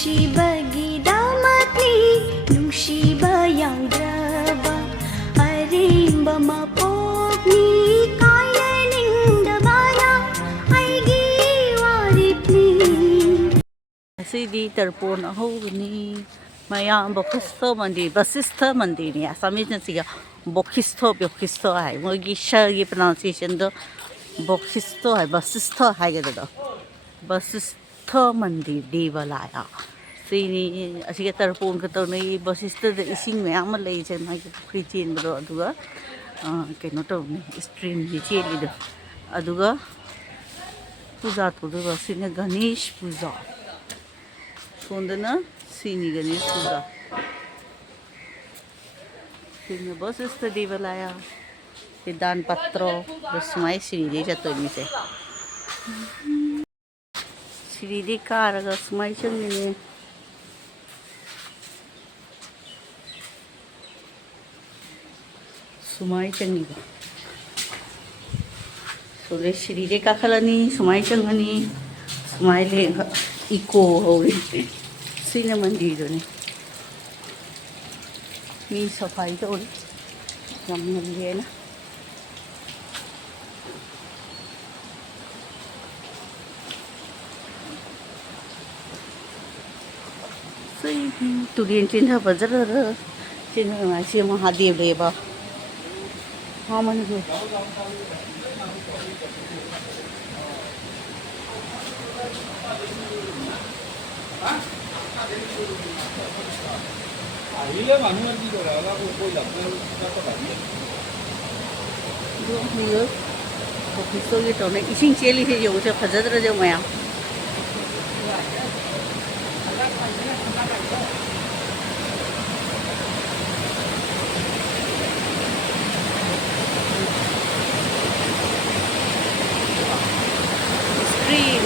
ꯅꯨꯡꯁꯤꯕꯒꯤꯗꯃꯛꯅꯤ ꯅꯨꯡꯁꯤꯕ ꯌꯥꯎꯗ꯭ꯔꯕ ꯑꯔꯦꯝꯕ ꯃꯄꯣꯛꯅꯤ ꯀꯥꯏꯅꯅꯤꯡꯗꯕꯅ ꯑꯩꯒꯤ ꯋꯥꯔꯦꯞꯅꯤ ꯑꯁꯤꯗꯤ ꯇꯔꯄꯣꯟ ꯑꯍꯧꯕꯅꯤ ꯃꯌꯥꯝ ꯕꯣꯈꯤꯁꯇꯣ ꯃꯟꯗꯤꯔ ꯕꯁꯤꯁꯊ ꯃꯟꯗꯤꯔꯅꯤ ꯑꯁꯥꯃꯤꯁꯅ ꯁꯤꯒ ꯕꯣꯈꯤꯁꯊꯣ ꯍꯥꯏ ꯃꯣꯏꯒꯤ ꯁꯔꯒꯤ ꯄ꯭ꯔꯣꯅꯥꯎꯟꯁꯤꯌꯦꯁꯟꯗꯣ ꯕꯣꯈꯤꯁꯊꯣ ꯍꯥꯏ ꯕꯁꯤꯁꯊ ꯍꯥꯏꯒꯗꯗꯣ ꯕꯁꯤꯁꯊ ꯃꯟꯗꯤꯔ ꯗꯦꯕꯂꯥꯌꯥ ꯁꯤꯅꯤ ꯑꯁꯤꯒ ꯇꯔꯄꯣꯟꯒ ꯇꯧꯅꯩ ꯕꯁꯤꯁꯊꯗ ꯏꯁꯤꯡ ꯃꯌꯥꯝ ꯑꯃ ꯂꯩꯁꯦ ꯃꯥꯒꯤ ꯄꯨꯈ꯭ꯔꯤ ꯆꯦꯟꯕꯗꯣ ꯑꯗꯨꯒ ꯀꯩꯅꯣ ꯇꯧꯅꯤ ꯏꯁꯇ꯭ꯔꯤꯝꯒꯤ ꯆꯦꯜꯂꯤꯗꯣ ꯑꯗꯨꯒ ꯄꯨꯖꯥ ꯇꯧꯗꯣꯏꯕ ꯁꯤꯅ ꯒꯅꯦꯁ ꯄꯨꯖꯥ सोंदना सीनी गणेश पूजा फिर वशिष्ठ देवलाया दान पत्रों रसमाई श्रीदे चतुर्मी से श्रीदे कारग सुमाई चंगने सुमाई चंगी सोले श्रीदे का खलनी सुमाई चंगनी सुमाई ले इको हो गई सीने मंदिर ने मी सफाई तो कम है ना सही तुरियन चिन्ह बजर चिन्ह से महादेव लेबा हाँ मन को बखिस्तोगी तौने इसिंग चेली से जो से फजदर जो मया स्क्रीन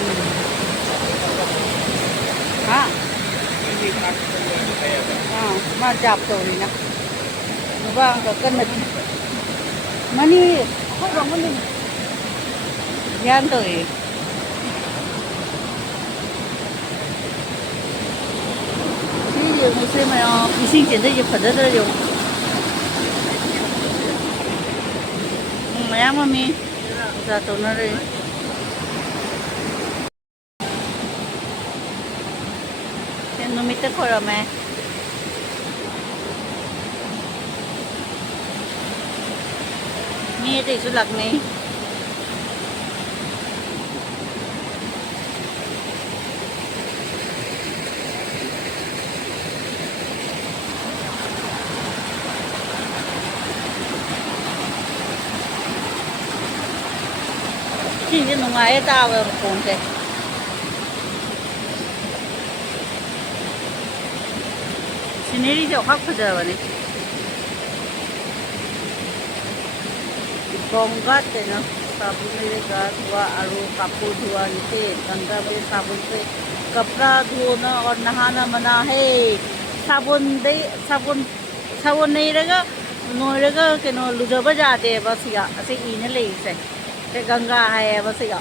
हाँ हाँ मा जाप तौनी ना बांग का कन्नत मनी हो मनी ध्यान तो है ये मुझसे मैं इसी चीज़ ये फजर जो मैं मम्मी जातो ना रे ये नुमित खोरा मैं ये तो इसे लगने 이제 농아에 따고 본데 시내리 저 확 퍼져버네 गंगा तेना साबुन लेगा धोआ आलू कपूर धोआ नीचे गंगा में साबुन से कपड़ा धोना और नहाना मना है साबुन दे साबुन साबुन नहीं रहेगा नोरेगा के नो लुजब जाते बस या ऐसे इन्हें ले इसे गंगा है बस या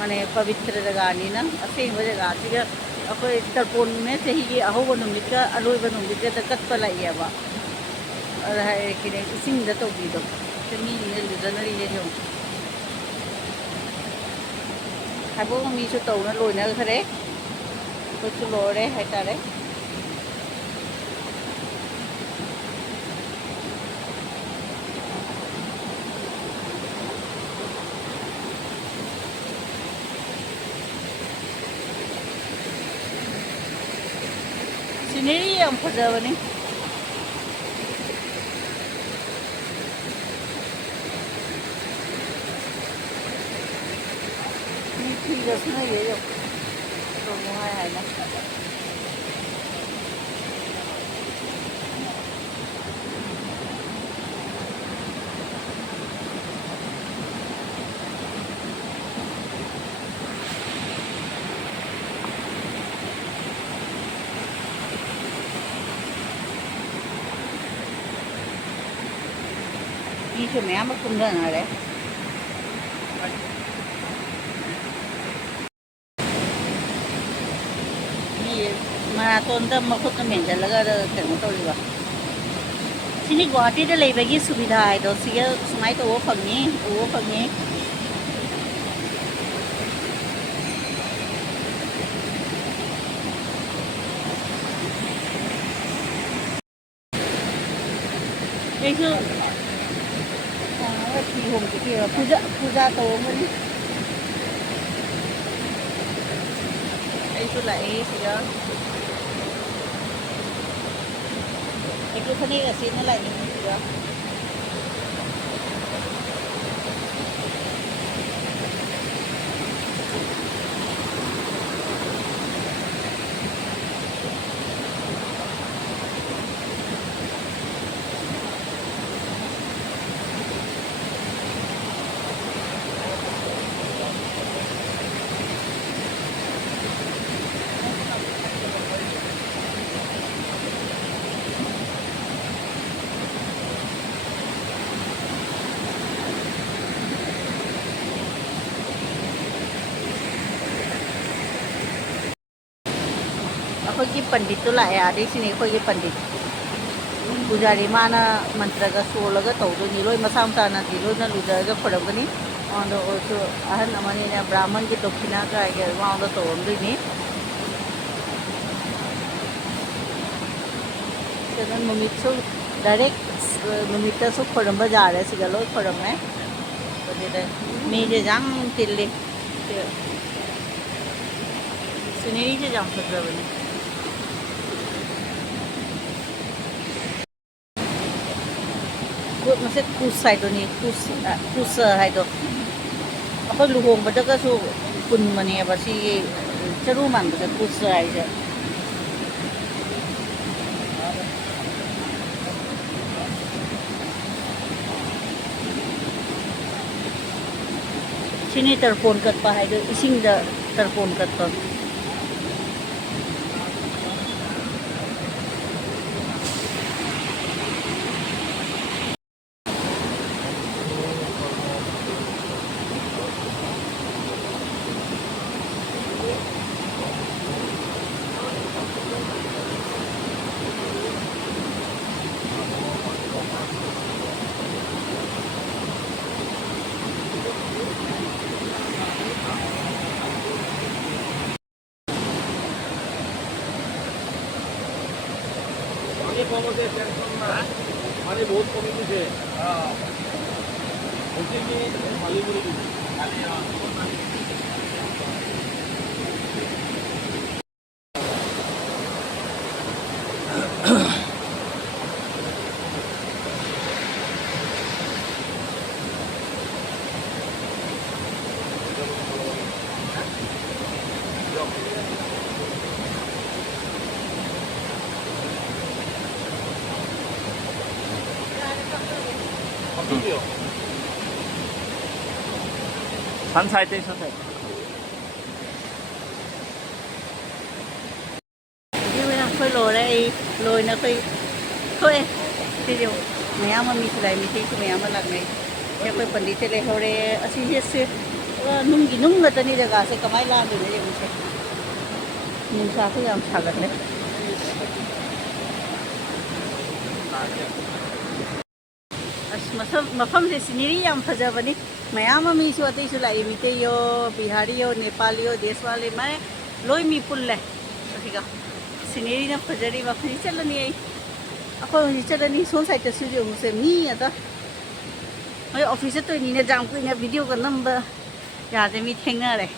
माने पवित्र जगह नी ना ऐसे जगह ठीक है अकोई तर्पोन में से ही अहोब नुमित का अलोई बनुमित का तकत पलाई है बा और है कि नहीं सिंह दतो भी दो मी ने लुजनरी ये जो है वो मी जो तो ना लोई ना करे कुछ लोड़े है तारे सिनेरी हम फजावनी ना ये जो तो वहाँ है ना 이게 매만 군다나래 ꯃꯔꯥꯇꯣꯟꯗ ꯃꯈꯨꯠꯅ ꯃꯦꯟꯁꯤꯜꯂꯒ ꯀꯩꯅꯣ ꯇꯧꯔꯤꯕ ꯁꯤꯅꯤ ꯒꯨꯋꯥꯍꯥꯇꯤꯗ ꯂꯩꯕꯒꯤ ꯁꯨꯕꯤꯙꯥ ꯍꯥꯏꯗꯣ ꯁꯤꯒ ꯁꯨꯃꯥꯏꯅ ꯇꯧꯕ ꯐꯪꯉꯤ ꯎꯕ ꯐꯪꯉꯤ ꯑꯩꯁꯨ ꯐꯤ ꯍꯣꯡꯗꯣꯛꯈꯤꯕ ꯄꯨꯖꯥ ꯇꯧꯔꯝꯒꯅꯤ ꯑꯩꯁꯨ ꯂꯥꯛꯑꯦ ꯁꯤꯗ ꯑꯩꯁꯨ ꯐꯅꯦꯛ ꯑꯁꯤꯅ ꯂꯥꯛꯅꯤꯡꯉꯤ ꯁꯤꯗ ꯑꯩꯈꯣꯏꯒꯤ ꯄꯟꯗꯤꯠꯇꯨ ꯂꯥꯛꯑꯦ ꯑꯗꯩꯁꯤꯅꯤ ꯑꯩꯈꯣꯏꯒꯤ ꯄꯟꯗꯤꯠ ꯄꯨꯖꯥꯔꯤ ꯃꯥꯅ ꯃꯟꯇ꯭ꯔꯒ ꯁꯣꯜꯂꯒ ꯇꯧꯗꯣꯏꯅꯤ ꯂꯣꯏ ꯃꯁꯥ ꯃꯁꯥꯅꯗꯤ ꯂꯣꯏꯅ ꯂꯨꯖꯔꯒ ꯈꯣꯏꯔꯝꯒꯅꯤ ꯃꯉꯣꯟꯗ ꯑꯣꯏꯔꯁꯨ ꯑꯍꯟ ꯑꯃꯅꯤꯅ ꯕ꯭ꯔꯥꯍꯃꯟꯒꯤ ꯗꯣꯈꯤꯅꯥ ꯀꯥꯏꯒ ꯃꯉꯣꯟꯗ ꯇꯧꯔꯝꯗꯣꯏꯅꯤ ꯁꯤꯗ ꯅꯨꯃꯤꯠꯁꯨ ꯗꯥꯏꯔꯦꯛ ꯅꯨꯃꯤꯠꯇꯁꯨ ꯈꯣꯏꯔꯝꯕ ꯌꯥꯔꯦ ꯁꯤꯗ ꯂꯣꯏ ꯈꯣꯏꯔꯝꯃꯦ ꯑꯗꯨꯗ ꯃꯤꯁꯦ ꯌꯥꯝ ꯇꯤꯜꯂꯤ ꯁꯤꯅꯔꯤꯁꯦ ꯌꯥꯝ ꯐꯖꯕꯅꯤ ꯃꯁꯦ ꯀꯨꯁ ꯍꯥꯏꯗꯨꯅꯤ ꯀꯨꯁ ꯍꯥꯏꯗꯣ ꯑꯩꯈꯣꯏ ꯂꯨꯍꯣꯡꯕꯗꯒꯁꯨ ꯄꯨꯟꯕꯅꯦꯕ ꯁꯤꯒꯤ ꯆꯔꯨ ꯃꯥꯟꯕꯁꯦ ꯀꯨꯁ ꯍꯥꯏꯁꯦ ꯁꯤꯅꯤ ꯇꯔꯄꯣꯟ ꯀꯠꯄ ꯍꯥꯏꯗꯣ ꯏꯁꯤꯡꯗ ꯇꯔꯄꯣꯟ ꯀꯠꯄ पानी बहुत कमी से खाली पूरी 산사이드 산사이드 như vậy là khơi lồi đây lồi nó khơi khơi thì điều mẹ mà mình lại mình thấy mẹ mà lạc này em phải phần đi chơi lại hồi đây ở xin hết xưa nung người ta đi được cả sẽ cầm ai làm được đấy mình sẽ mình sao cứ làm sao được đấy ꯃꯐꯝꯁꯦ ꯁꯤꯅꯔꯤ ꯌꯥꯝ ꯐꯖꯕꯅꯤ ꯃꯌꯥꯝ ꯑꯃ ꯃꯤꯁꯨ ꯑꯇꯩꯁꯨ ꯂꯥꯛꯏ ꯃꯤꯇꯩꯌꯣ ꯕꯤꯍꯥꯔꯤꯌꯣ ꯅꯦꯄꯥꯂꯤꯌꯣ ꯗꯦꯁꯋꯥꯂꯤ ꯃꯥꯅꯦ ꯂꯣꯏ ꯃꯤ ꯄꯨꯜꯂꯦ ꯑꯁꯤꯒ ꯁꯤꯅꯔꯤꯅ ꯐꯖꯔꯤꯕ ꯍꯧꯖꯤꯛ ꯆꯠꯂꯅꯤ ꯑꯩꯈꯣꯏ ꯍꯧꯖꯤꯛ ꯆꯠꯂꯅꯤ ꯁꯣꯝ ꯁꯥꯏꯗꯇꯁꯨ ꯌꯦꯡꯉꯨꯁꯦ ꯃꯤ ꯑꯗ ꯃꯣꯏ ꯑꯣꯐꯤꯁ ꯆꯠꯇꯣꯏꯅꯤꯅ ꯌꯥꯝ ꯀꯨꯏꯅ ꯚꯤꯗꯤꯑꯣꯒ ꯅꯝꯕ ꯌꯥꯗꯦ ꯃꯤ ꯊꯦꯡꯅꯔꯦ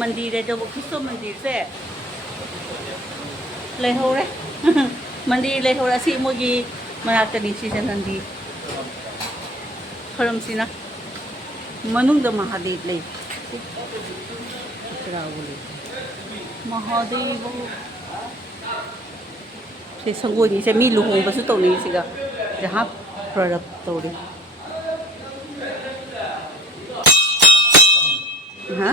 ꯃꯟꯗꯤꯔꯗꯕꯨ ꯈ꯭ꯔꯤꯁꯇꯣ ꯃꯟꯗꯤꯔꯁꯦ ꯂꯩꯍꯧꯔꯦ ꯃꯟꯗꯤꯔ ꯂꯩꯍꯧꯔꯦ ꯑꯁꯤ ꯃꯣꯏꯒꯤ ꯃꯅꯥꯛꯇꯅꯤ ꯁꯤꯁꯦ ꯅꯟꯗꯤ ꯈꯔꯝꯁꯤꯅ ꯃꯅꯨꯡꯗ ꯃꯍꯥꯗꯦꯕ ꯂꯩ ꯆꯩꯔꯥꯎꯕ ꯂꯩ ꯃꯍꯥꯗꯦꯕ ꯁꯤ ꯁꯪꯒꯣꯏꯅꯤꯁꯦ ꯃꯤ ꯂꯨꯍꯣꯡꯕꯁꯨ ꯇꯧꯅꯩ ꯁꯤꯒ ꯖꯍꯥ ꯄ꯭ꯔꯔꯕ ꯇꯧꯔꯤ ꯍꯥ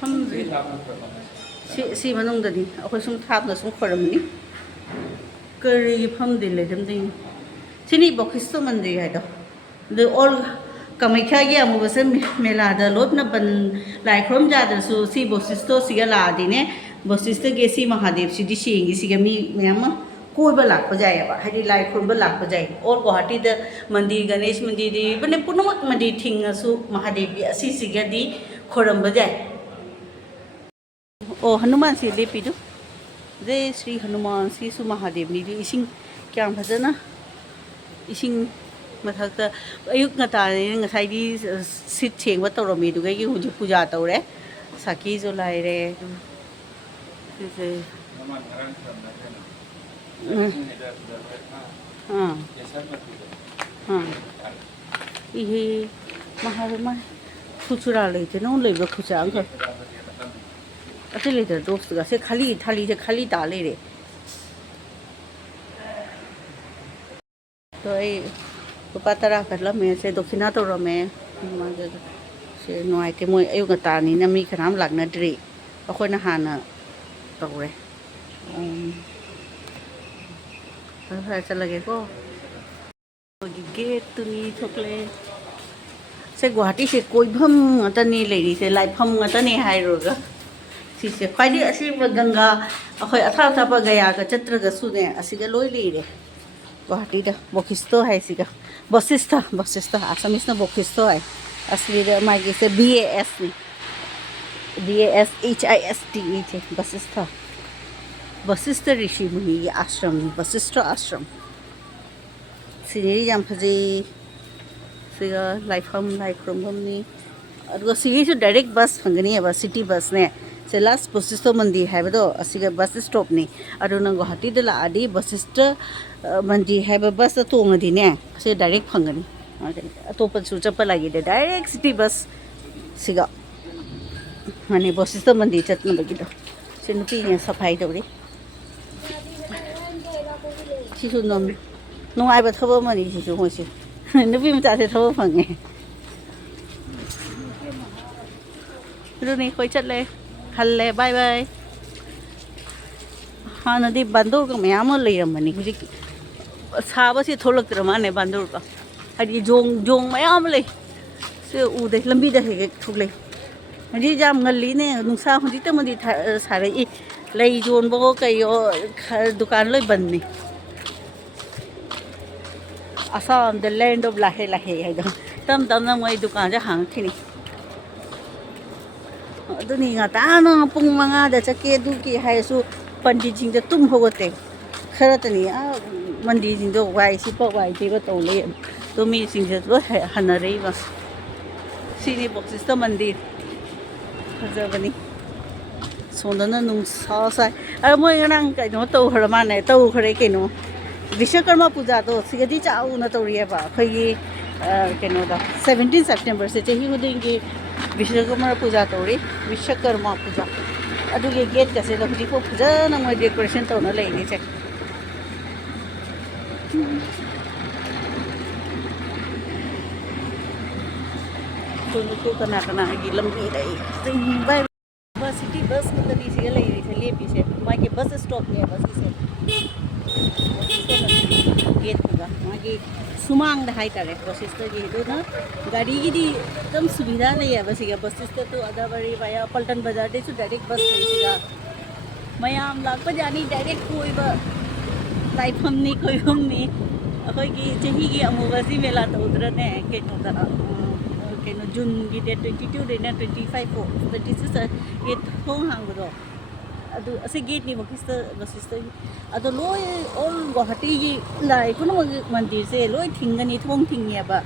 ꯐꯝꯗ꯭ꯔꯤ ꯁꯤ ꯃꯅꯨꯡꯗꯗꯤ ꯑꯩꯈꯣꯏ ꯁꯨꯝ ꯊꯥꯞꯅ ꯁꯨꯝ ꯈꯣꯏꯔꯝꯃꯅꯤ ꯀꯔꯤꯒꯤ ꯐꯝꯗꯤ ꯂꯩꯔꯝꯗꯣꯏꯅꯤ ꯁꯤꯅꯤ ꯕꯣꯈꯤꯁꯇꯣ ꯃꯟꯗꯤꯔ ꯍꯥꯏꯗꯣ ꯑꯗꯨ ꯑꯣꯜ कामाख्यागी अमुबसे मेलाद लोपना बन लाई ख्रोम जादसु सी बोसिस्तो सिगा लादीने बोसिस्तो के सी महादेव सिदी सिंगी सिगा मी मैम कोई लाप जाएगा है लाई ख्रोम लाप जाए और गुवाहाटी मंदिर गणेश मंदिर बने पुनमक मंदिर थिंगसु महादेव की सिगदी खोरम जाए ओ हनुमान से लेपीदु जय श्री हनुमान श्री महादेव नी इसिंग क्या फजना इसिंग मथक अयुक ngataई सिट छेंग तौरमी हूँ पूजा तौरे साकी जो लाइरे हाँ हाँ ये महारमा खुचुरा लेते ना लेब खुचा अटे लेते दोस्त का से खाली थाली से खाली डाले रे तो lupa tara kadla me se dokina to rome se noi ke moi ayu ngata ni na mi khanam lagna dri akhoi na hana tawre fa cha lage ko gate tu ni thokle se guwahati se koi pham ngata ni leiri se lai pham ngata ni hai ro ga si se khwai di asi ganga akhoi atha atha pa gaya ga chatra ga su ne asiga loi leire Guwahati बखिस्तो है सिगा Vashishtha Assamese ना बखिस्तो है असली मागे से BAS HIST Vashishtha ऋषि मुनि आश्रम वशिष्ठ आश्रम सिरी जाम फजे सिगा लाइफम लाइक्रमनी अदुगा सिगी से डायरेक्ट बस फंगनी है सिटी बस ने से लास्ट वशिष्ठ मंदिर है असिगा बस स्टॉप नहीं अदुना गुवाहाटी द लादी वशिष्ठ मंदिर है बस तोंगदी ने से डायरेक्ट फंगनी अतोप चप लगे डायरेक्ट सिटी बस सिगा माने वशिष्ठ मंदिर चतनबगिदो से नुपी ने सफाई तौरी सिसु नम नुआइब थबो मनि सिसु मोसे नुपी मचा से थबो फंगे रुनी कोई चले हल्ले बाय बाय हाँ नदी बंदूर का मैम लेरमनी हुई साब से थोलक्तर माने बंदूर का हरी जोंग मैम ले से उदे लंबी दे थोले हरी जाम गली ने नुसा हुई तो मदी सारे लई जोन बो कई दुकान लो बंद नहीं असम द लैंड ऑफ लाहे लाहे है तम तम ना मैं दुकान जा हांग थी अदुनी ngata pung manga da chake du ki haisu pandit jing da tum hogote kharatani a mandi jing do wai si pa wai ti ba to le to mi sing je do hanare ba sini boxista mandir khajabani sondana nung sa sai a moi nang kai no to harma ne to khare ke no vishwakarma puja to sigadi chau na to riya ba khoi ke no da 17 September se chehi hudingi Vishwakarma Puja तौरी विश्वकर्मा पूजा अदुगे gate कसे लखदी को पूजा न मोय decoration तौना लेनी छे तो कना की लंबी रही बाय बस सिटी बस मतलब इसी ले रही थे ले पीछे माके बस स्टॉप ने बस से गेट पूजा माके सुमांग हाई तारे वशिष्ठ जी ना गाड़ी की एकदम सुविधा नहीं है बस वशिष्ठ तो अदाबारी वाया पल्टन बाजार दे डायरेक्ट बस नहीं मैम लाप जानी डायरेक्ट कोई लाइफम नहीं कोई हम नहीं अखोई की चही की अमुबसी मेला तौद्रने कहीं जून की डेट 22 देना 25 को 26 ये थोंग हांगदो अदु असे गेट नि वशिष्ठ अदो लोय ऑल गुवाहाटी की लाई पुन मंदिर से लोय थिंगनी थोंग थिंगेबा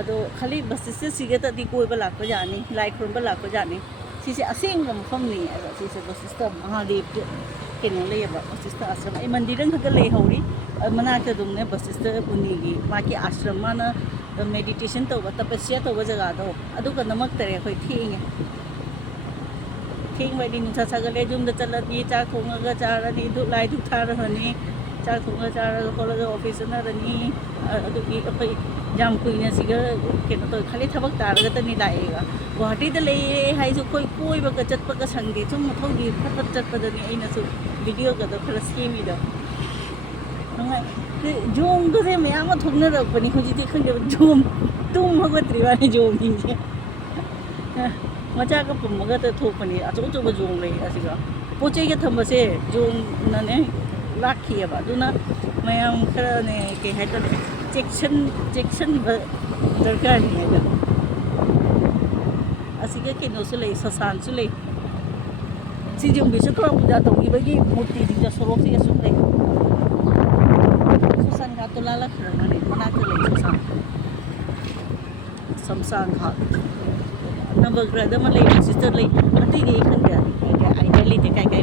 अदो खाली वशिष्ठ सिगे तदी कोई बा लाको जानी लाई खुरम बा लाको जानी सिसे असेंग मफम नि सिसे वशिष्ठ महादेव केनो लेबा वशिष्ठ आश्रम ए मंदिर रंग खक ले हौरी मना त दुमने वशिष्ठ पुनी की माकी आश्रम माना मेडिटेशन तौबा तपस्या तौबा जगह दो अदु का नमक तरे खोई थिंगे थिंग बायदि नुसा सागले जुमदा चलनी चा खोंगा चारनी दु लाई दु थारहनी चा खोंगा चारगा कोलगा ऑफिस नरनी अदुगी अखै जाम कुइना सिगा केनो तो खाली थबक तारगा तनी लाएगा गुवाहाटी द ले हाइसु कोई बका चटपका संगे चुम मथौगी फटफट चटपदनी अइना सु वीडियो का तो खरा सेमी द नंगाय ꯖꯣꯡꯒꯁꯦ ꯃꯌꯥꯝ ꯑꯃ ꯊꯣꯛꯅꯔꯛꯄꯅꯤ ꯍꯧꯖꯤꯛꯇꯤ ꯈꯪꯗꯦꯕ ꯖꯣꯝ ꯇꯨꯝ ꯍꯧꯒꯠꯇ꯭ꯔꯤꯕꯅꯤ ꯖꯣꯝꯁꯤꯡꯁꯦ ꯃꯆꯥꯒ ꯄꯨꯝꯃꯒ ꯊꯣꯛꯄꯅꯤ ꯑꯆꯧ ꯑꯆꯧꯕ ꯖꯣꯡ ꯂꯩ ꯑꯁꯤꯒ ꯄꯣꯠ ꯆꯩꯒ ꯊꯝꯕꯁꯦ ꯖꯣꯡꯅꯅꯦ ꯂꯥꯛꯈꯤꯑꯕ ꯑꯗꯨꯅ ꯃꯌꯥꯝ ꯈꯔꯅꯦ ꯀꯩ ꯍꯥꯏꯇꯥꯔꯦ ꯆꯦꯛꯁꯤꯟꯕ ꯗꯔꯀꯥꯔꯅꯤ ꯍꯥꯏꯗ ꯑꯁꯤꯒ ꯀꯩꯅꯣꯁꯨ ꯂꯩ ꯁꯁꯥꯟꯁꯨ ꯂꯩ ꯁꯤꯡꯖꯪ ꯕꯤꯁꯀꯔꯃ ꯄꯨꯖꯥ ꯇꯧꯈꯤꯕꯒꯤ ꯃꯨꯔꯇꯤꯁꯤꯡꯁꯦ ꯁꯣꯔꯣꯛꯁꯤꯒ ꯁꯨꯝ ꯂꯩ ꯁꯨꯁꯥꯟ ꯘꯥꯠꯇꯣ ꯂꯥꯜꯂꯛꯈ꯭ꯔꯕꯅꯤ ꯃꯅꯥꯛꯇ ꯂꯩ ꯁꯝꯁꯥꯟ ꯘꯥꯠ ꯅꯕꯒ꯭ꯔꯍꯗ ꯑꯃ ꯂꯩ ꯁꯤꯁꯇ ꯂꯩ ꯑꯇꯩꯗꯤ ꯑꯩ ꯈꯪꯗꯦ ꯑꯥꯏꯗꯤꯌꯥ ꯂꯩꯇꯦ ꯀꯥꯏ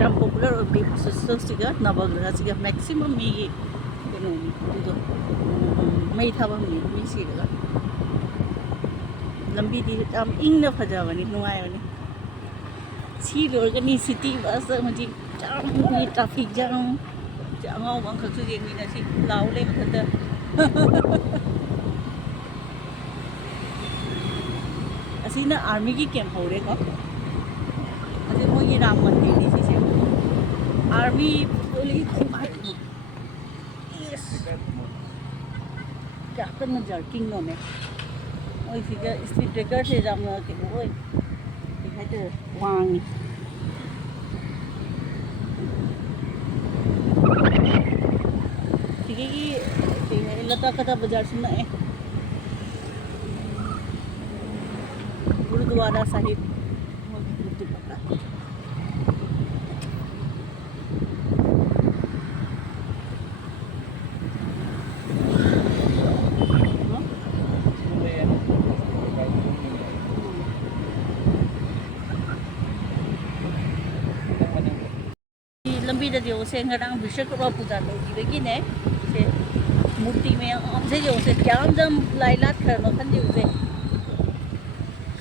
ꯌꯥꯝ ꯄꯣꯄꯨꯂꯔ ꯑꯣꯏꯕ ꯁꯤꯁꯇꯔꯁꯤꯒ ꯅꯕꯒ꯭ꯔꯍꯁꯤꯒ ꯃꯦꯛꯁꯤꯃꯝ ꯃꯤꯒꯤ ꯀꯩꯅꯣꯅꯤ ꯑꯗꯨꯗꯣ ꯃꯩ ꯊꯥꯐꯝꯅꯤ ꯃꯤ ꯁꯤꯔꯒ ꯂꯝꯕꯤꯗꯤ ꯌꯥꯝ ꯏꯪꯅ ꯐꯖꯕꯅꯤ ꯅꯨꯡꯉꯥꯏꯕꯅꯤ ꯁꯤ ꯂꯣꯏꯔꯒꯅꯤ ꯁꯤꯇꯤ ꯕꯁꯇ ꯍꯧꯖꯤꯛ ꯖꯥꯝꯒꯤ ꯇ꯭ꯔꯥꯐꯤꯛ ꯖꯥꯝ ꯑꯉꯥꯎꯕ ꯑꯃꯈꯛꯁꯨ ꯌꯦꯡꯃꯤꯟꯅꯁꯤ ꯂꯥꯎ ꯂꯩ ꯃꯊꯛꯇ ꯑꯁꯤꯅ ꯑꯥꯔꯃꯤꯒꯤ ꯀꯦꯝꯞ ꯍꯧꯔꯦꯀꯣ ꯑꯁꯤ ꯃꯣꯏꯒꯤ ꯔꯥꯝ ꯃꯟꯗꯤꯔꯅꯤ ꯁꯤꯁꯦ ꯑꯥꯔꯃꯤ ꯄꯨꯂꯤꯁ ꯀꯌꯥ ꯀꯟꯅ ꯖꯔꯀꯤꯡꯅꯣꯅꯦ ꯃꯣꯏꯁꯤꯒ ꯁ꯭ꯄꯤꯠ ꯕ꯭ꯔꯦꯀꯔꯁꯦ ꯌꯥꯝꯅ ꯀꯩꯅꯣ ꯑꯣꯏ ꯀꯩ ꯍꯥꯏꯇꯥꯔꯦ ꯋꯥꯡꯉꯤ ꯁꯤꯒꯤ ꯀꯩ ꯍꯥꯏ ꯂꯇꯥꯀꯇꯥ ꯕꯖꯥꯔꯁꯨ ꯅꯛꯑꯦ गुरुद्वारा साहिब मूर्ति पक्का लंबीदꯗꯤ ꯌꯧꯁꯦ ꯉꯔꯥꯡ ꯕꯤꯁꯀꯔꯃ ꯄꯨꯖꯥ ꯇꯧꯈꯤꯕꯒꯤꯅꯦ ꯁꯦ ꯃꯨꯔꯇꯤ ꯃꯌꯥꯝꯁꯦ ꯌꯧꯁꯦ ꯀꯌꯥꯝ ꯂꯥꯏ ꯂꯥꯠꯈ꯭ꯔꯅꯣ ꯈꯟꯗꯦ ꯎꯁꯦ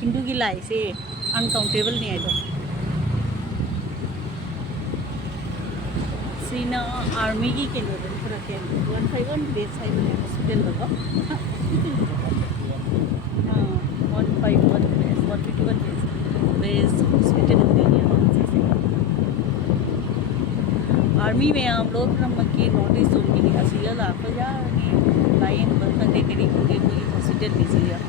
हिंदू की लाई से अनकाउंटेबल नहीं है तो सीना आर्मी की के लिए थोड़ा के 151 बेस है हॉस्पिटल लगा हाँ 151 बेस 151 बेस हॉस्पिटल होते हैं आर्मी में आप लोग नंबर की नोटिस होगी असीला लाख यानी लाइन बंदे करी कोई हॉस्पिटल भी सीया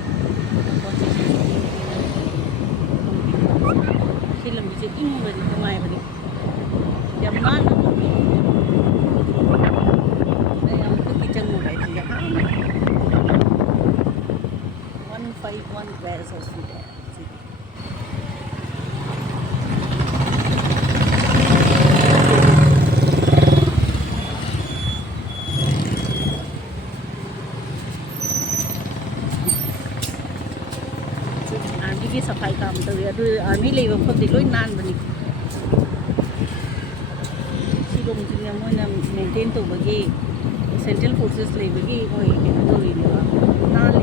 ꯁꯤ ꯂꯝꯕꯤꯁꯦ ꯏꯪꯕꯗꯤ ꯅꯨꯡꯉꯥꯏꯕꯅꯤ ꯌꯥꯝ ꯅꯥꯟꯅ ꯊꯣꯛꯏ ꯌꯥꯝ ꯈꯨꯠꯀꯤ ꯆꯪꯉꯨꯕ ꯑꯩꯁꯦ ꯑꯍꯥꯟꯕ 151 ꯋꯦꯁ ꯍꯣꯁꯄꯤꯇꯥꯜ आर्मी की सफाई काम तौर आर्मी लेब मफमदꯤ लोई नानबनी सिगोमसिने मोइना मेंटेन तौबगी सेंट्रल फोर्सेस लेबगी मोइ केनो तौरिनेबा नाले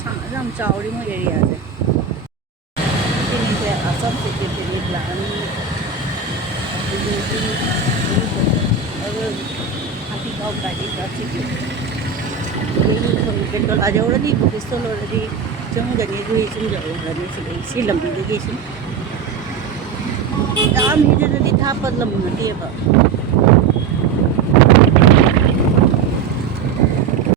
साम चावरी मो एरिया से सिनिसे असम सेक्रेटरी प्लान और हाथी गाँव गाड़ी पेट्रोल आजौरदी पिस्तौल औरदी चंगनी रुई चंजौरदी सी लंबी याम हिदनदी थाप लम नतेबा